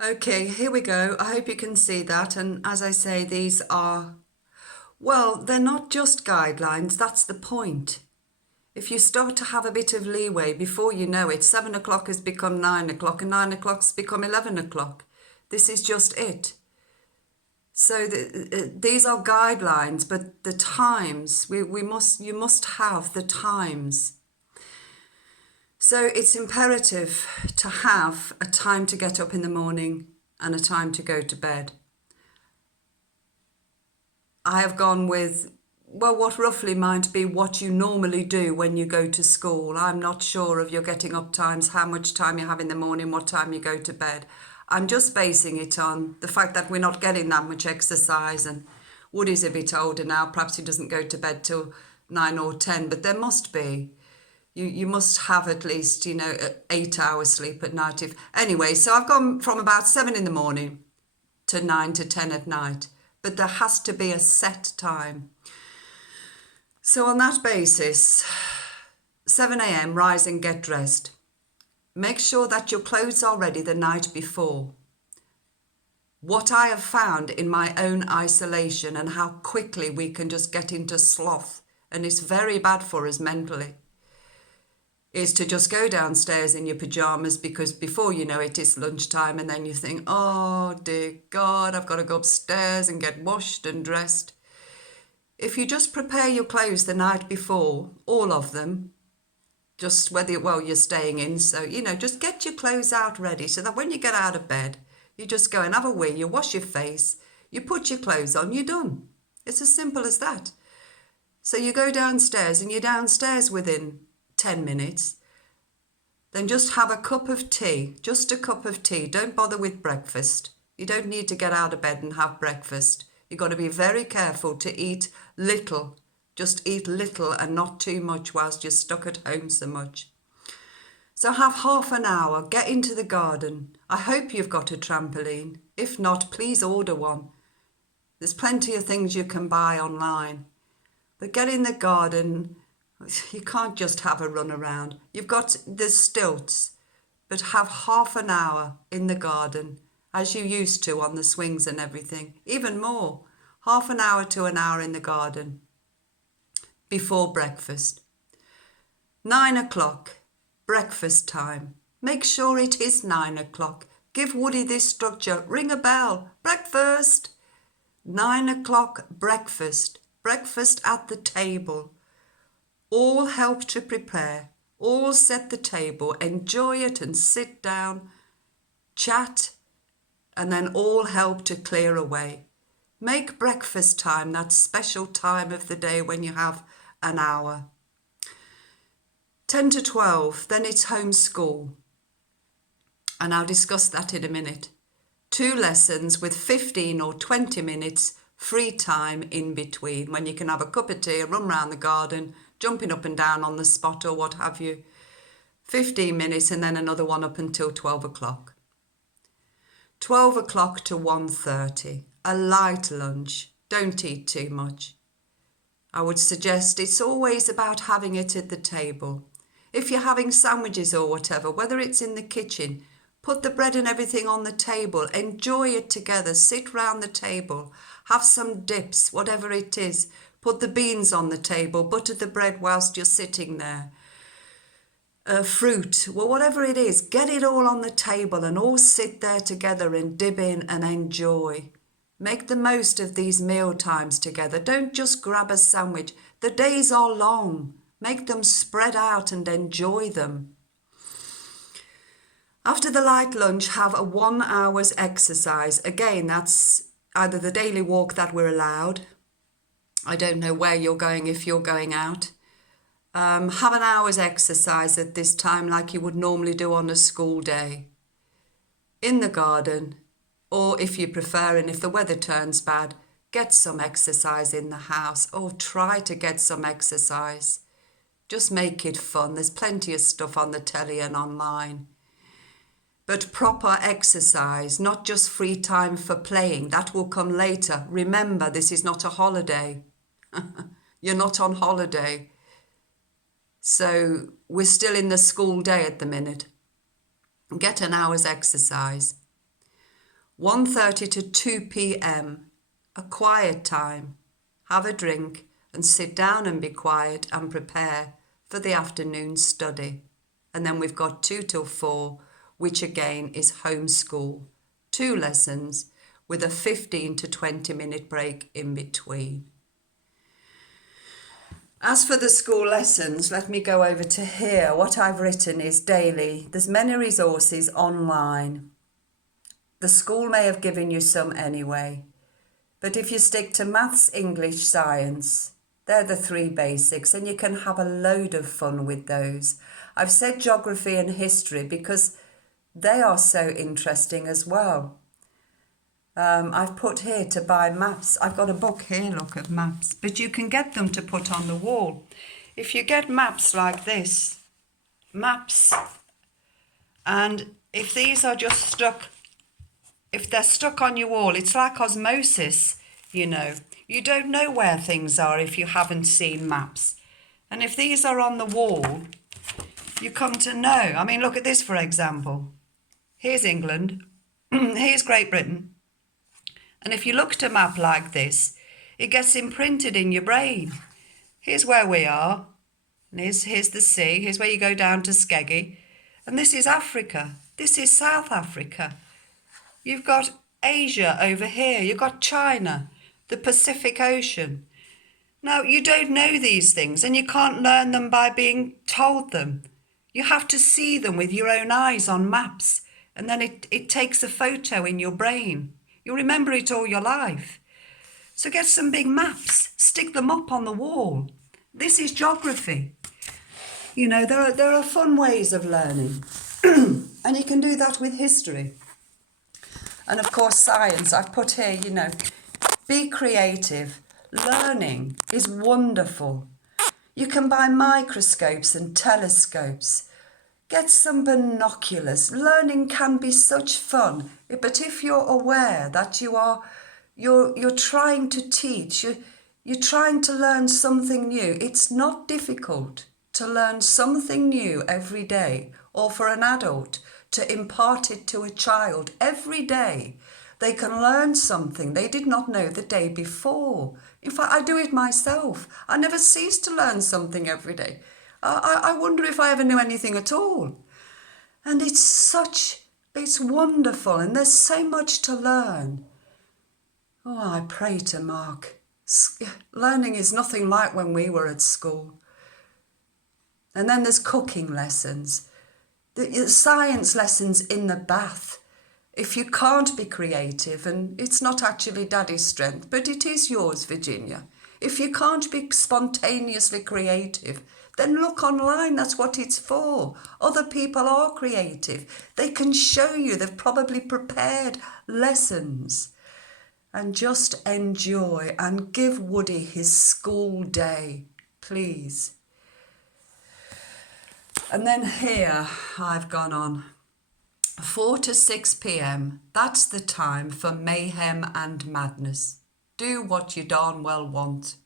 Okay, here we go. I hope you can see that. And as I say, these are, well, they're not just guidelines. That's the point. If you start to have a bit of leeway, before you know it, 7 o'clock has become 9 o'clock and 9 o'clock's become 11 o'clock. This is just it. So these are guidelines, but the times, you must have the times. So it's imperative to have a time to get up in the morning and a time to go to bed. I have gone with, well, what roughly might be what you normally do when you go to school. I'm not sure of your getting up times, how much time you have in the morning, what time you go to bed. I'm just basing it on the fact that we're not getting that much exercise, and Woody's a bit older now. Perhaps he doesn't go to bed till 9 or 10, but there must be. You must have at least, 8 hours sleep at night. Anyway, so I've gone from about 7 in the morning to 9 to 10 at night, but there has to be a set time. So on that basis, 7 a.m, rise and get dressed. Make sure that your clothes are ready the night before. What I have found in my own isolation and how quickly we can just get into sloth, and it's very bad for us mentally, is to just go downstairs in your pajamas, because before you know it, it's lunchtime, and then you think, oh dear God, I've got to go upstairs and get washed and dressed. If you just prepare your clothes the night before, all of them, just you're staying in, so, just get your clothes out ready so that when you get out of bed, you just go and have a wee, you wash your face, you put your clothes on, you're done. It's as simple as that. So you go downstairs and you're downstairs within 10 minutes, then just have a cup of tea, just a cup of tea. Don't bother with breakfast. You don't need to get out of bed and have breakfast. You've got to be very careful to eat little. Just eat little and not too much whilst you're stuck at home so much. So have half an hour, get into the garden. I hope you've got a trampoline. If not, please order one. There's plenty of things you can buy online. But get in the garden. You can't just have a run around. You've got the stilts, but have half an hour in the garden as you used to on the swings and everything. Even more, half an hour to an hour in the garden before breakfast. 9 o'clock, breakfast time. Make sure it is 9 o'clock. Give Woody this structure. Ring a bell. Breakfast. 9 o'clock, breakfast. Breakfast at the table. All help to prepare, all set the table, enjoy it and sit down, chat, and then all help to clear away. Make breakfast time that special time of the day when you have an hour. 10 to 12, then it's home school. And I'll discuss that in a minute. 2 lessons with 15 or 20 minutes free time in between, when you can have a cup of tea, run around the garden, jumping up and down on the spot or what have you. 15 minutes and then another one up until 12 o'clock. 12 o'clock to 1:30, a light lunch. Don't eat too much. I would suggest it's always about having it at the table. If you're having sandwiches or whatever, whether it's in the kitchen, put the bread and everything on the table, enjoy it together, sit round the table, have some dips, whatever it is. Put the beans on the table, butter the bread whilst you're sitting there. Fruit, well, whatever it is, get it all on the table and all sit there together and dip in and enjoy. Make the most of these meal times together. Don't just grab a sandwich. The days are long. Make them spread out and enjoy them. After the light lunch, have a 1 hour's exercise. Again, that's either the daily walk that we're allowed. I don't know where you're going if you're going out. Have an hour's exercise at this time like you would normally do on a school day. In the garden, or if you prefer, and if the weather turns bad, get some exercise in the house, or try to get some exercise. Just make it fun. There's plenty of stuff on the telly and online. But proper exercise, not just free time for playing. That will come later. Remember, this is not a holiday. You're not on holiday. So we're still in the school day at the minute. Get an hour's exercise. 1:30 to 2 p.m. A quiet time. Have a drink and sit down and be quiet and prepare for the afternoon study. And then we've got 2 till 4, which again is homeschool. 2 lessons with a 15 to 20 minute break in between. As for the school lessons, let me go over to here. What I've written is daily. There's many resources online. The school may have given you some anyway. But if you stick to maths, English, science, they're the 3 basics, and you can have a load of fun with those. I've said geography and history because they are so interesting as well. I've put here to buy maps. I've got a book here, look, of maps, but you can get them to put on the wall. If you get maps like this, maps, and if these are just stuck, if they're stuck on your wall, it's like osmosis, you know. You don't know where things are if you haven't seen maps. And if these are on the wall, you come to know. I mean, look at this, for example. Here's England. Here's Great Britain. And if you look at a map like this, it gets imprinted in your brain. Here's where we are. And here's the sea. Here's where you go down to Skeggy. And this is Africa. This is South Africa. You've got Asia over here. You've got China, the Pacific Ocean. Now, you don't know these things, and you can't learn them by being told them. You have to see them with your own eyes on maps, and then it takes a photo in your brain. You'll remember it all your life. So get some big maps, stick them up on the wall. This is geography. You know, there are fun ways of learning. And you can do that with history. And of course, science. I've put here, you know, be creative. Learning is wonderful. You can buy microscopes and telescopes. Get some binoculars. Learning can be such fun. But if you're aware that you're trying to teach, you're trying to learn something new, it's not difficult to learn something new every day, or for an adult to impart it to a child every day. They can learn something they did not know the day before. In fact, I do it myself. I never cease to learn something every day. I wonder if I ever knew anything at all. And it's wonderful, and there's so much to learn. Oh, I pray to Mark. Learning is nothing like when we were at school. And then there's cooking lessons. The science lessons in the bath. If you can't be creative, and it's not actually Daddy's strength, but it is yours, Virginia. If you can't be spontaneously creative, then look online. That's what it's for. Other people are creative. They can show you. They've probably prepared lessons. And just enjoy and give Woody his school day, please. And then here I've gone on. 4 to 6 p.m. That's the time for mayhem and madness. Do what you darn well want.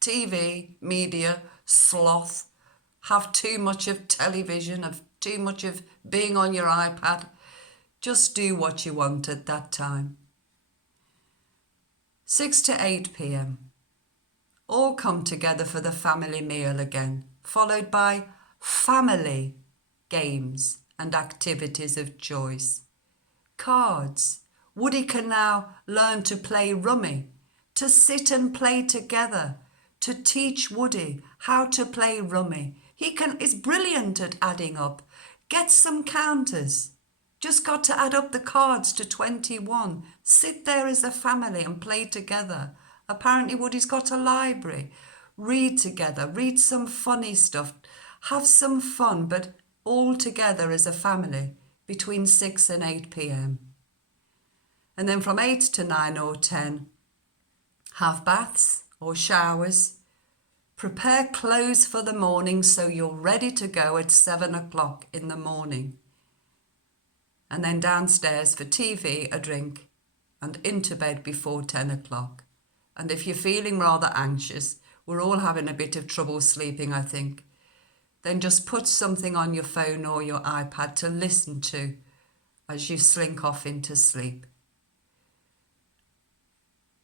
TV, media, sloth, have too much of television, have too much of being on your iPad. Just do what you want at that time. 6 to 8 p.m. All come together for the family meal again, followed by family games and activities of choice. Cards. Woody can now learn to play rummy, to sit and play together, to teach Woody how to play rummy. He is brilliant at adding up. Get some counters. Just got to add up the cards to 21. Sit there as a family and play together. Apparently Woody's got a library. Read together, read some funny stuff. Have some fun, but all together as a family between 6 and 8 p.m. And then from 8 to 9 or 10, have baths or showers. Prepare clothes for the morning so you're ready to go at 7 o'clock in the morning. And then downstairs for TV, a drink, and into bed before 10 o'clock. And if you're feeling rather anxious, we're all having a bit of trouble sleeping, I think, then just put something on your phone or your iPad to listen to as you slink off into sleep.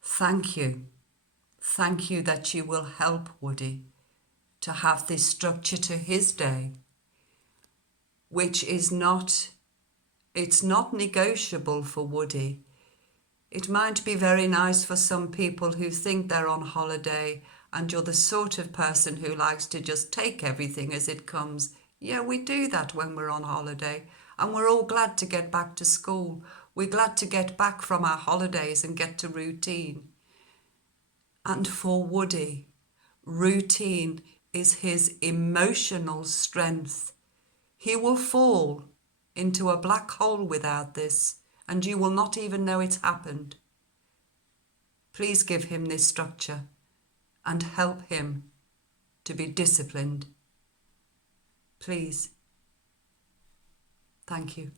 Thank you. Thank you that you will help Woody to have this structure to his day, which is not, it's not negotiable for Woody. It might be very nice for some people who think they're on holiday and you're the sort of person who likes to just take everything as it comes. Yeah, we do that when we're on holiday, and we're all glad to get back to school. We're glad to get back from our holidays and get to routine. And for Woody, routine is his emotional strength. He will fall into a black hole without this, and you will not even know it's happened. Please give him this structure and help him to be disciplined. Please. Thank you.